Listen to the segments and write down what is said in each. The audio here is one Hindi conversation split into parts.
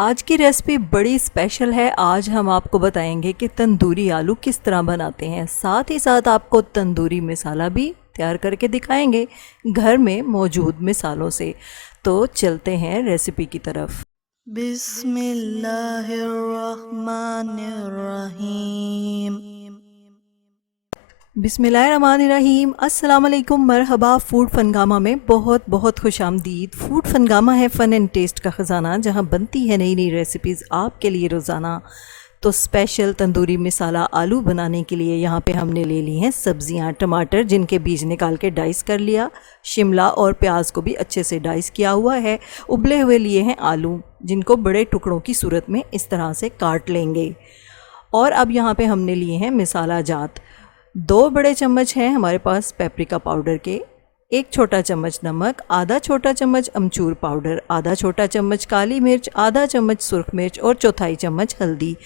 आज की रेसिपी बड़ी स्पेशल है। आज हम आपको बताएंगे कि तंदूरी आलू किस तरह बनाते हैं। साथ ही साथ आपको तंदूरी मसाला भी तैयार करके दिखाएंगे घर में मौजूद मसालों से। तो चलते हैं रेसिपी की तरफ। बिस्मिल्लाहिर्रहमानिर्रहीम। बिस्मिल्लाहिर्रहमानिर्रहीम। अस्सलाम वालेकुम, मरहबा। फूड फनगामा में बहुत बहुत खुश आमदीद। फूड फनगामा है फ़न एंड टेस्ट का ख़जाना, जहां बनती है नई नई रेसिपीज़ आपके लिए रोज़ाना। तो स्पेशल तंदूरी मसाला आलू बनाने के लिए यहाँ पे हमने ले ली हैं सब्ज़ियाँ। टमाटर जिनके बीज निकाल के डाइस कर लिया, शिमला और प्याज को भी अच्छे से डाइस किया हुआ है। उबले हुए लिए हैं आलू, जिनको बड़े टुकड़ों की सूरत में इस तरह से काट लेंगे। और अब यहाँ पे हमने लिए हैं मसाला जात। 2 बड़े चम्मच हैं हमारे पास पेपरिका पाउडर के, 1 छोटा चम्मच नमक, आधा छोटा चम्मच अमचूर पाउडर, आधा छोटा चम्मच काली मिर्च, आधा चम्मच सुर्ख मिर्च और चौथाई चम्मच हल्दी,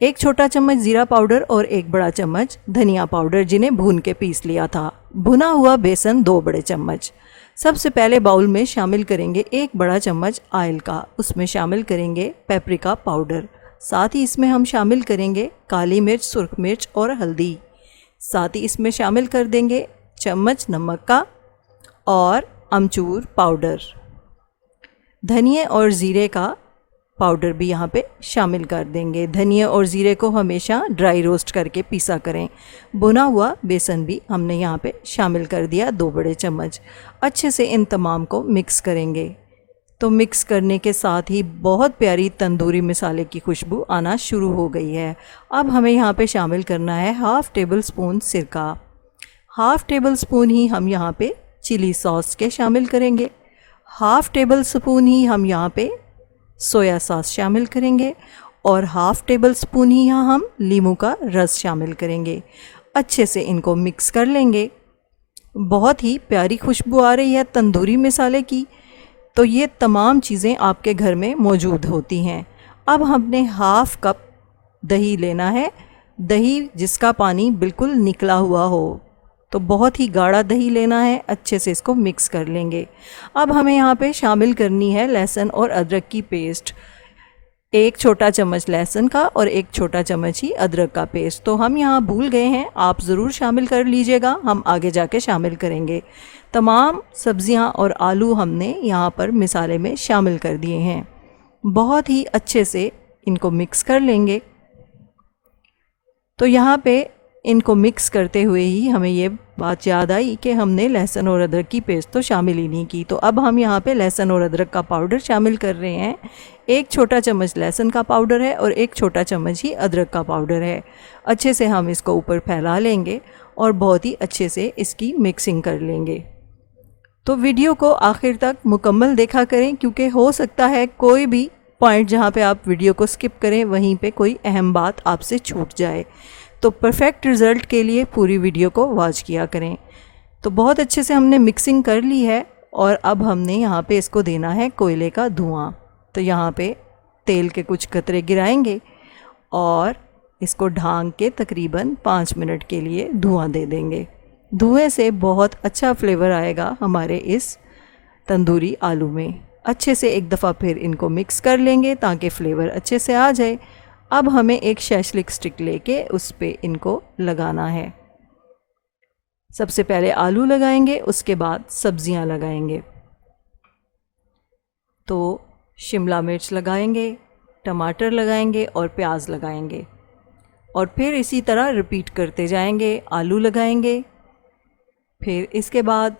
1 छोटा चम्मच ज़ीरा पाउडर और 1 बड़ा चम्मच धनिया पाउडर, जिन्हें भून के पीस लिया था। भुना हुआ बेसन 2 बड़े चम्मच। सबसे पहले बाउल में शामिल करेंगे 1 बड़ा चम्मच ऑयल का, उसमें शामिल करेंगे पेपरिका पाउडर। साथ ही इसमें हम शामिल करेंगे काली मिर्च, सुर्ख मिर्च और हल्दी। साथ ही इसमें शामिल कर देंगे चम्मच नमक का और अमचूर पाउडर। धनिए और ज़ीरे का पाउडर भी यहाँ पे शामिल कर देंगे। धनिए और ज़ीरे को हमेशा ड्राई रोस्ट करके पीसा करें। भुना हुआ बेसन भी हमने यहाँ पे शामिल कर दिया 2 बड़े चम्मच। अच्छे से इन तमाम को मिक्स करेंगे। तो मिक्स करने के साथ ही बहुत प्यारी तंदूरी मसाले की खुशबू आना शुरू हो गई है। अब हमें यहाँ पे शामिल करना है हाफ़ टेबल स्पून सिरका। हाफ़ टेबल स्पून ही हम यहाँ पे चिली सॉस के शामिल करेंगे। हाफ़ टेबल स्पून ही हम यहाँ पे सोया सॉस शामिल करेंगे और हाफ़ टेबल स्पून ही यहाँ हम नींबू का रस शामिल करेंगे। अच्छे से इनको मिक्स कर लेंगे। बहुत ही प्यारी खुशबू आ रही है तंदूरी मसाले की। तो ये तमाम चीज़ें आपके घर में मौजूद होती हैं। अब हमने हाफ़ कप दही लेना है, दही जिसका पानी बिल्कुल निकला हुआ हो। तो बहुत ही गाढ़ा दही लेना है। अच्छे से इसको मिक्स कर लेंगे। अब हमें यहाँ पे शामिल करनी है लहसुन और अदरक की पेस्ट। 1 छोटा चम्मच लहसुन का और 1 छोटा चम्मच ही अदरक का पेस्ट। तो हम यहाँ भूल गए हैं, आप ज़रूर शामिल कर लीजिएगा, हम आगे जाके शामिल करेंगे। तमाम सब्ज़ियाँ और आलू हमने यहाँ पर मसाले में शामिल कर दिए हैं। बहुत ही अच्छे से इनको मिक्स कर लेंगे। तो यहाँ पे इनको मिक्स करते हुए ही हमें ये बात याद आई कि हमने लहसुन और अदरक की पेस्ट तो शामिल ही नहीं की। तो अब हम यहाँ पे लहसुन और अदरक का पाउडर शामिल कर रहे हैं। 1 छोटा चम्मच लहसुन का पाउडर है और 1 छोटा चम्मच ही अदरक का पाउडर है। अच्छे से हम इसको ऊपर फैला लेंगे और बहुत ही अच्छे से इसकी मिक्सिंग कर लेंगे। तो वीडियो को आखिर तक मुकम्मल देखा करें, क्योंकि हो सकता है कोई भी पॉइंट जहाँ पे आप वीडियो को स्किप करें वहीं पे कोई अहम बात आपसे छूट जाए। तो परफेक्ट रिज़ल्ट के लिए पूरी वीडियो को वॉच किया करें। तो बहुत अच्छे से हमने मिक्सिंग कर ली है और अब हमने यहाँ पे इसको देना है कोयले का धुआं। तो यहाँ पे तेल के कुछ कतरे गिराएंगे और इसको ढांक के तकरीबन 5 मिनट के लिए धुआं दे देंगे। धुएं से बहुत अच्छा फ्लेवर आएगा हमारे इस तंदूरी आलू में। अच्छे से एक दफ़ा फिर इनको मिक्स कर लेंगे ताकि फ़्लेवर अच्छे से आ जाए। अब हमें एक शैशलिक स्टिक लेके उस पे इनको लगाना है। सबसे पहले आलू लगाएंगे, उसके बाद सब्ज़ियां लगाएंगे। तो शिमला मिर्च लगाएंगे, टमाटर लगाएंगे और प्याज लगाएंगे और फिर इसी तरह रिपीट करते जाएंगे। आलू लगाएंगे, फिर इसके बाद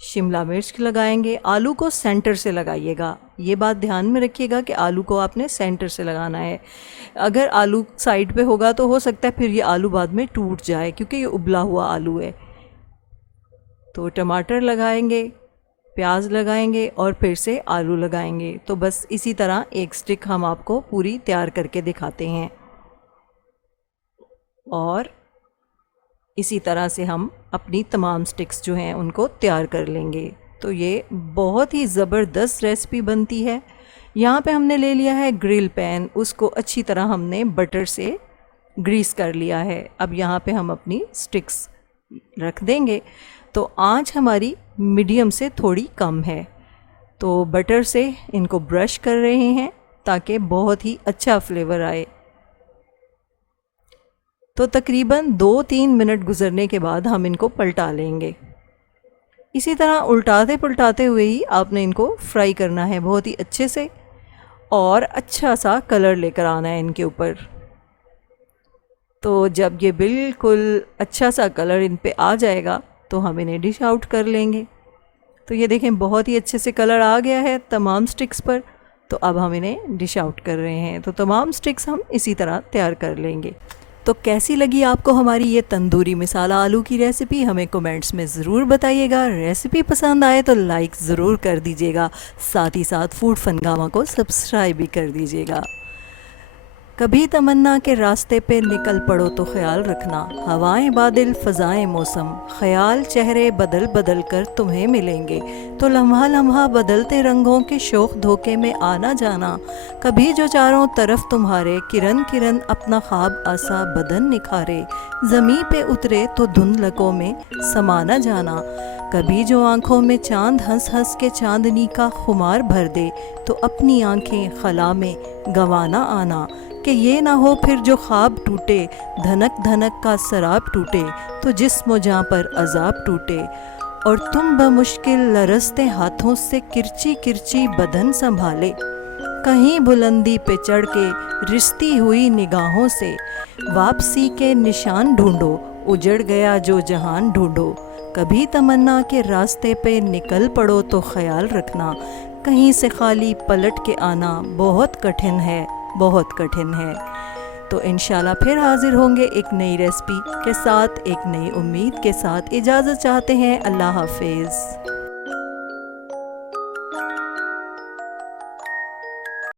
शिमला मिर्च लगाएंगे। आलू को सेंटर से लगाइएगा, ये बात ध्यान में रखिएगा कि आलू को आपने सेंटर से लगाना है। अगर आलू साइड पे होगा तो हो सकता है फिर ये आलू बाद में टूट जाए, क्योंकि ये उबला हुआ आलू है। तो टमाटर लगाएंगे, प्याज लगाएंगे और फिर से आलू लगाएंगे। तो बस इसी तरह एक स्टिक हम आपको पूरी तैयार करके दिखाते हैं और इसी तरह से हम अपनी तमाम स्टिक्स जो हैं उनको तैयार कर लेंगे। तो ये बहुत ही ज़बरदस्त रेसिपी बनती है। यहाँ पे हमने ले लिया है ग्रिल पैन, उसको अच्छी तरह हमने बटर से ग्रीस कर लिया है। अब यहाँ पे हम अपनी स्टिक्स रख देंगे। तो आंच हमारी मीडियम से थोड़ी कम है। तो बटर से इनको ब्रश कर रहे हैं ताकि बहुत ही अच्छा फ्लेवर आए। तो तकरीबन 2-3 मिनट गुजरने के बाद हम इनको पलटा लेंगे। इसी तरह उल्टाते पुल्टाते हुए ही आपने इनको फ्राई करना है बहुत ही अच्छे से, और अच्छा सा कलर लेकर आना है इनके ऊपर। तो जब ये बिल्कुल अच्छा सा कलर इन पे आ जाएगा तो हम इन्हें डिश आउट कर लेंगे। तो ये देखें बहुत ही अच्छे से कलर आ गया है तमाम स्टिक्स पर। तो अब हम इन्हें डिश आउट कर रहे हैं। तो तमाम स्टिक्स हम इसी तरह तैयार कर लेंगे। तो कैसी लगी आपको हमारी ये तंदूरी मिसाला आलू की रेसिपी, हमें कमेंट्स में ज़रूर बताइएगा। रेसिपी पसंद आए तो लाइक ज़रूर कर दीजिएगा, साथ ही साथ फूड फनगामा को सब्सक्राइब भी कर दीजिएगा। कभी तमन्ना के रास्ते पे निकल पड़ो तो ख्याल रखना, हवाएं बादल फ़ज़ाएं मौसम, ख्याल चेहरे बदल बदल कर तुम्हें मिलेंगे। तो लम्हा लम्हा बदलते रंगों के शोख धोखे में आना जाना, कभी जो चारों तरफ तुम्हारे किरण किरण अपना ख्वाब आसा बदन निखारे। ज़मीं पे उतरे तो धुंधलकों में समाना जाना, कभी जो आँखों में चांद हंस हंस के चांदनी का खुमार भर दे, तो अपनी आँखें खला में गंवाना आना। कि ये ना हो फिर जो ख्वाब टूटे, धनक धनक का सराब टूटे, तो जिस्म जाँ पर अजाब टूटे। और तुम बमुश्किल लरसते हाथों से किरची किरची बदन संभाले, कहीं बुलंदी पे चढ़ के रिश्ती हुई निगाहों से, वापसी के निशान ढूंढो, उजड़ गया जो जहान ढूंढो। कभी तमन्ना के रास्ते पे निकल पड़ो तो ख्याल रखना, कहीं से खाली पलट के आना बहुत कठिन है, बहुत कठिन है। तो इंशाल्लाह फिर हाजिर होंगे एक नई रेसिपी के साथ, एक नई उम्मीद के साथ। इजाज़त चाहते हैं। अल्लाह हाफिज़।